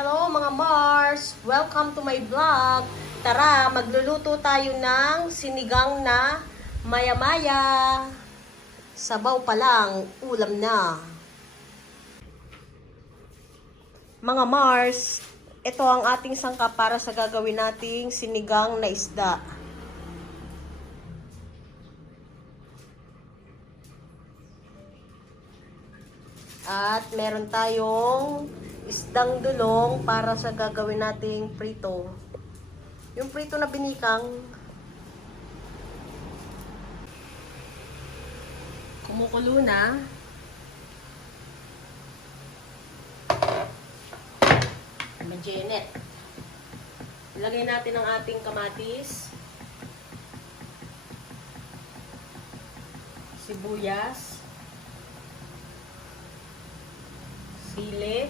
Hello mga Mars! Welcome to my vlog! Tara, magluluto tayo ng sinigang na maya-maya. Sabaw pa lang, ulam na. Mga Mars, ito ang ating sangkap para sa gagawin nating sinigang na isda. At meron tayong isdang dulong para sa gagawin nating prito. Yung prito na binikang, kumukulo na. Magenet. Ilagay natin ang ating kamatis, sibuyas, sili,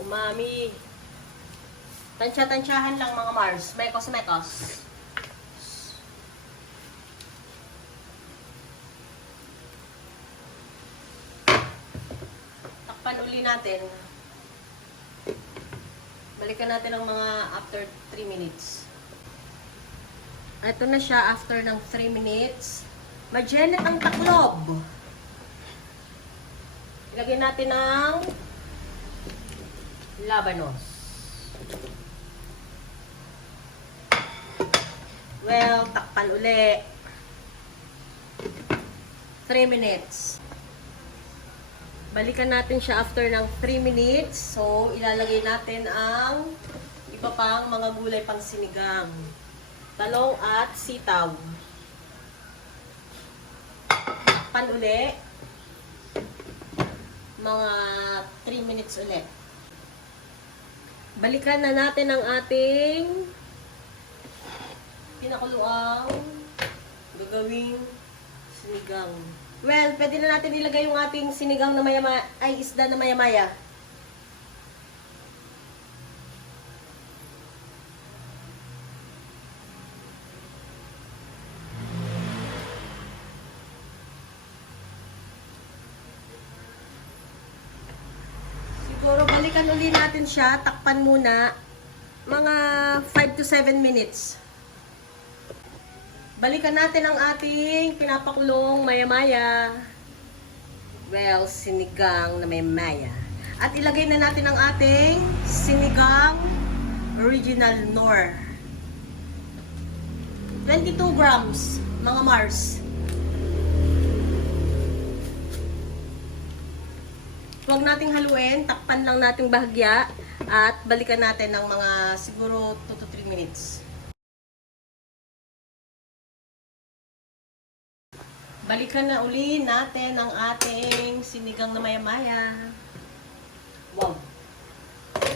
umami. Tansya-tansyahan lang mga Mars. Mekos-mekos. Takpan uli natin. Balikan natin ang mga after 3 minutes. Ito na siya after ng 3 minutes. Magenet ang taklob. Ilagay natin ang labanos. Well, takpan uli. 3 minutes. Balikan natin siya after ng 3 minutes. So, ilalagay natin ang iba pang mga gulay pang sinigang. Talong at sitaw. Takpan uli. Mga 3 minutes ulit. Balikan na natin ang ating pinakuluang gagawing sinigang. Well, pwede na natin ilagay yung ating sinigang na maya-maya, ay isda na maya-maya. Siguro balikan uli natin siya, takpan muna, mga 5 to 7 minutes. Balikan natin ang ating pinapakulong maya-maya. Well, sinigang na maya-maya. At ilagay na natin ang ating sinigang original Knorr. 22 grams, mga Mars. Huwag nating haluin, takpan lang nating bahagya at balikan natin ng mga siguro 2 to 3 minutes. Balikan na uli natin ang ating sinigang na maya-maya. Wow!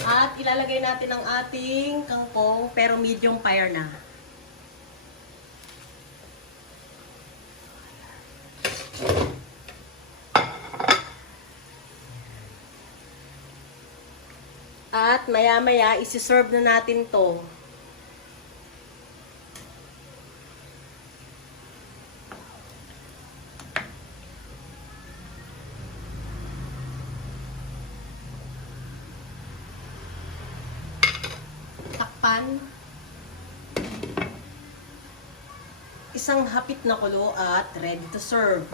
At ilalagay natin ang ating kangkong pero medium fire na. At maya-maya isi-serve na natin to. Takpan. Isang hapit na kulo at ready to serve.